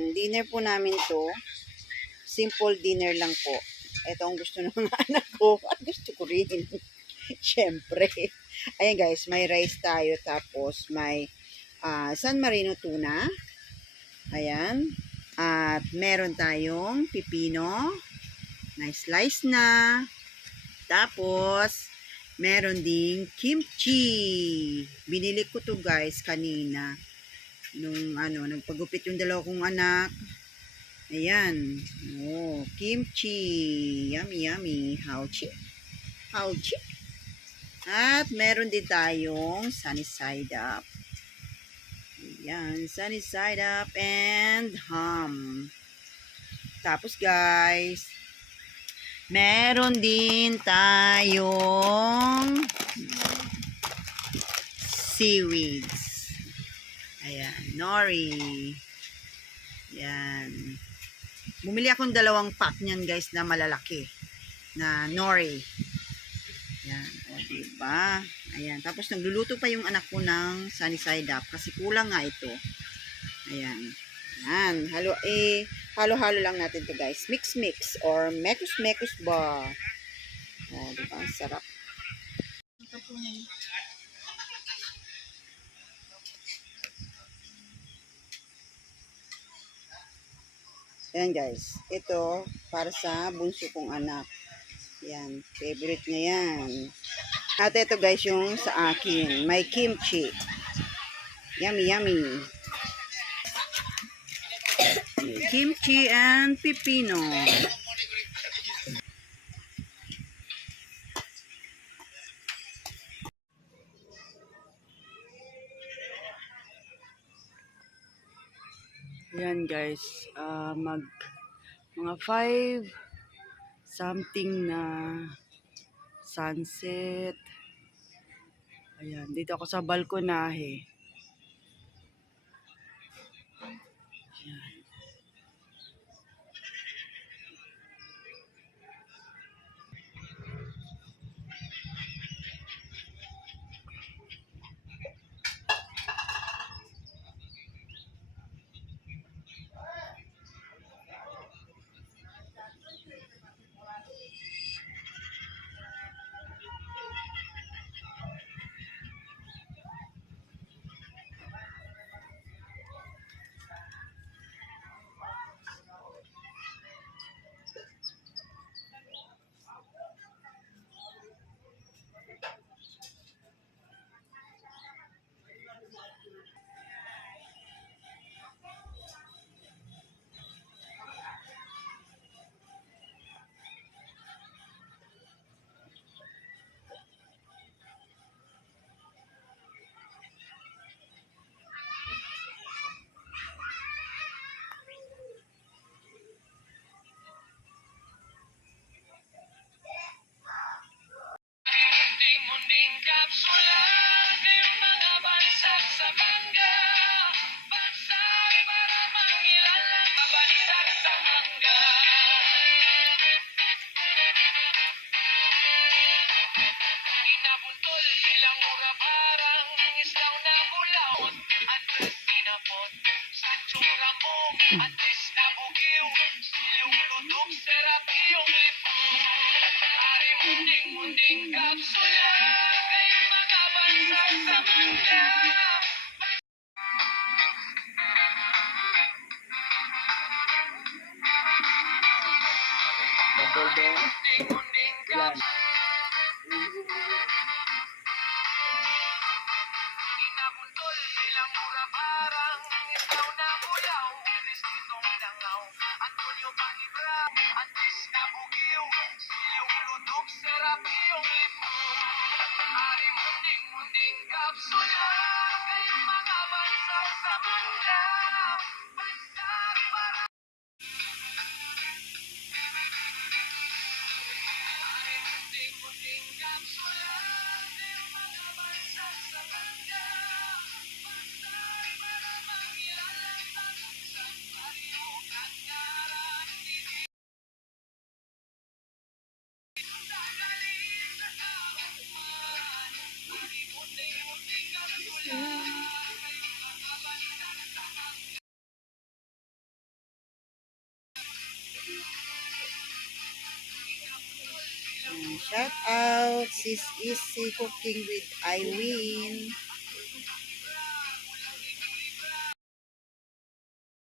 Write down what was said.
Ayan, dinner po namin to. Simple dinner lang po. Ito ang gusto ng mga anak ko. At gusto ko rin. Siyempre. Ayan guys, may rice tayo. Tapos may San Marino tuna. Ayan. At meron tayong pipino. Na slice na. Tapos, meron ding kimchi. Binili ko to guys kanina. Nung nagpagupit yung dalawa kong anak. Ayan. Oh, kimchi. Yummy, yummy. Hauchi. Hauchi. At meron din tayong sunny side up. Ayan, sunny side up and ham. Tapos guys, meron din tayong seaweeds. Ayan, nori. Ayan. Bumili akong dalawang pack niyan guys na malalaki. Na nori. Ayan, o diba? Ayan, tapos nagluluto pa yung anak ko ng sunny side up kasi kulang nga ito. Ayan. Ayan, halo-halo lang natin to guys. Mix or mekus ba? O, diba? Sarap. Ayan guys, ito para sa bunso kong anak. Ayan, favorite niya yan. At ito guys yung sa akin, may kimchi. Yummy, yummy. Kimchi and pipino. Yan guys, mga 5 something na sunset. Ayan, dito ako sa balkonahe. Ayan. Munding kapsula, kayong mga bansak sa mangga. Bansak para mangilala, mabansak sa mangga. Inabuntol bilang mura parang islang na bulaot. Andres tinapot sa tsura mo, andres na bugiw. Silyong lutok, serap iyong lipo. Ari munding kapsula, kayong mga bansak sa mangga. Munding kapsula. Inabuntol bilang mura parang isaw na bulaw. Kristitong dangaw, Antonio Pangibra, Andres na bugiw. Silyong lutok, serap iyong lipo. Ari munding kapsula, kayong mga bansak sa mangga. Bansak para Shout out, Sis Easy Cooking with Irene.